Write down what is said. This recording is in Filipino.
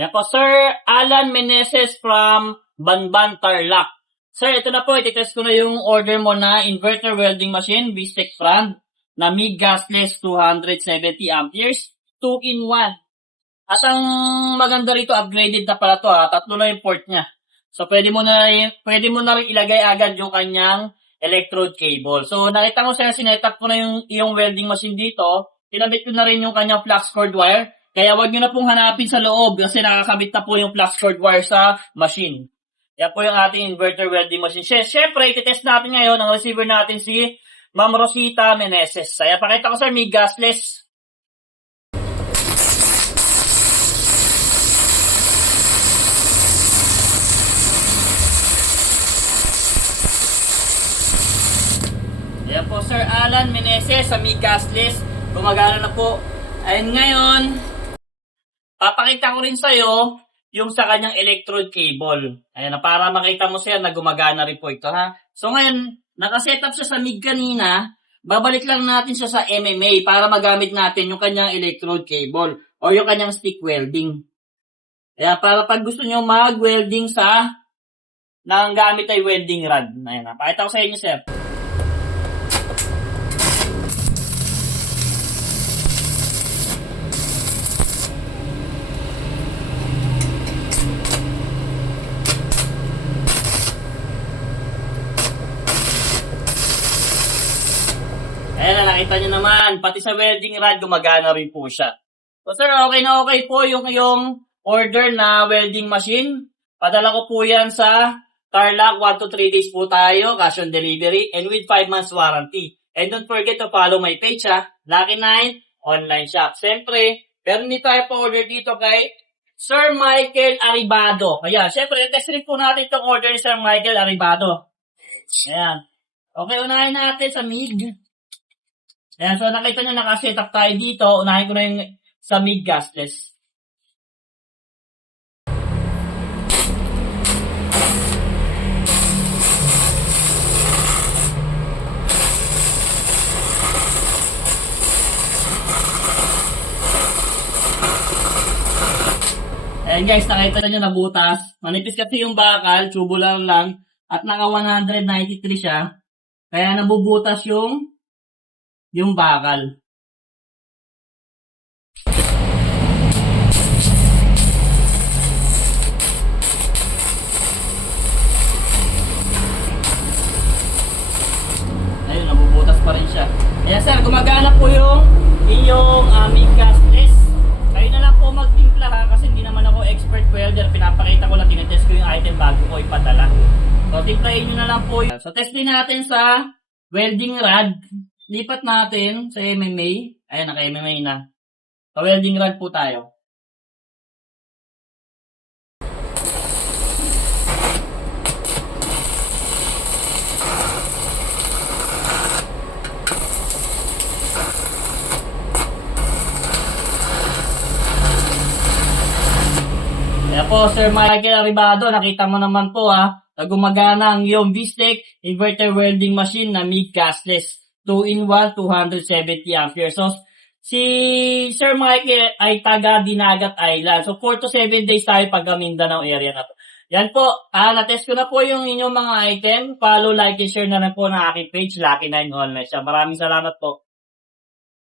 Ayan po, Sir Alan Meneses from Banban, Tarlac. Sir, ito na po, ititest ko na yung order mo na inverter welding machine, VSTEC brand, na MIG gasless 270 amperes, 2-in-1. At ang maganda rito, upgraded na pala to ha, tatlo na yung port niya. So, pwede mo na rin ilagay agad yung kanyang electrode cable. So, nakita ko sa'yo, sinetup ko na yung welding machine dito. Kinabit ko na rin yung kanyang flux cord wire. Kaya wag nyo na pong hanapin sa loob kasi nakakabit na po yung flux cord wire sa machine. Yan po yung ating inverter welding machine. Siyempre, ititest natin ngayon ang receiver natin si Ma'am Rosita Meneses. Kaya pakita ko sir, may gasless. Yan po Sir Alan Meneses sa may gasless. Gumagana na po. And ngayon, papakita ko rin sa'yo yung sa kanyang electrode cable. Ayan na, para makita mo siya na gumagana rin po ito ha. So ngayon, nakasetup siya sa MIG kanina. Babalik lang natin siya sa MMA para magamit natin yung kanyang electrode cable or yung kanyang stick welding. Kaya para pag gusto nyo mag-welding nang gamit ay welding rod. Ayan na, pakita ko sa inyo sir. Ayan na, nakita nyo naman, pati sa welding rod, gumagana rin po siya. So sir, okay na okay po yung order na welding machine. Padala ko po yan sa Tarlac, 1 to 3 days po tayo, cash on delivery, and with 5 months warranty. And don't forget to follow my page ha, Lucky9 Online Shop. Siyempre, pero hindi tayo pa-order dito kay Sir Michael Aribado. Ayan, siyempre, test rin po natin itong order ni Sir Michael Aribado. Ayan. Okay, unahin natin sa MIG. Ayan, so nakita nyo nakasetup tayo dito. Unahin ko na yung sa MIG gasless. Ayan guys, nakita nyo nabutas. Manipis kasi yung bakal, tubular lang. At naka 193 siya. Kaya nabubutas yung bakal. Ayun, nabubutas pa rin siya. Kaya sir, gumagana po yung inyong MIG gasless. Kayo na lang po magtimpla ha, kasi hindi naman ako expert welder. Pinapakita ko lang, tinetest ko yung item bago ko ipadala. So, timplahin nyo na lang po yun. So, test din natin sa welding rod. Lipat natin sa MMA. Ayan, naka-MMA na. Sa welding rod po tayo. Kaya po, Sir Michael Aribado, nakita mo naman po ha, na gumagana ang iyong VSTEC inverter welding machine na MIG gasless. 2-in-1, 270 amperes. So, si Sir Michael ay taga Dinagat Island. So, 4 to 7 days tayo pag Mindanao area na to. Yan po, na-test ko na po yung inyong mga item. Follow, like, and share na lang po ng aking page, Lucky9 Online. Maraming salamat po.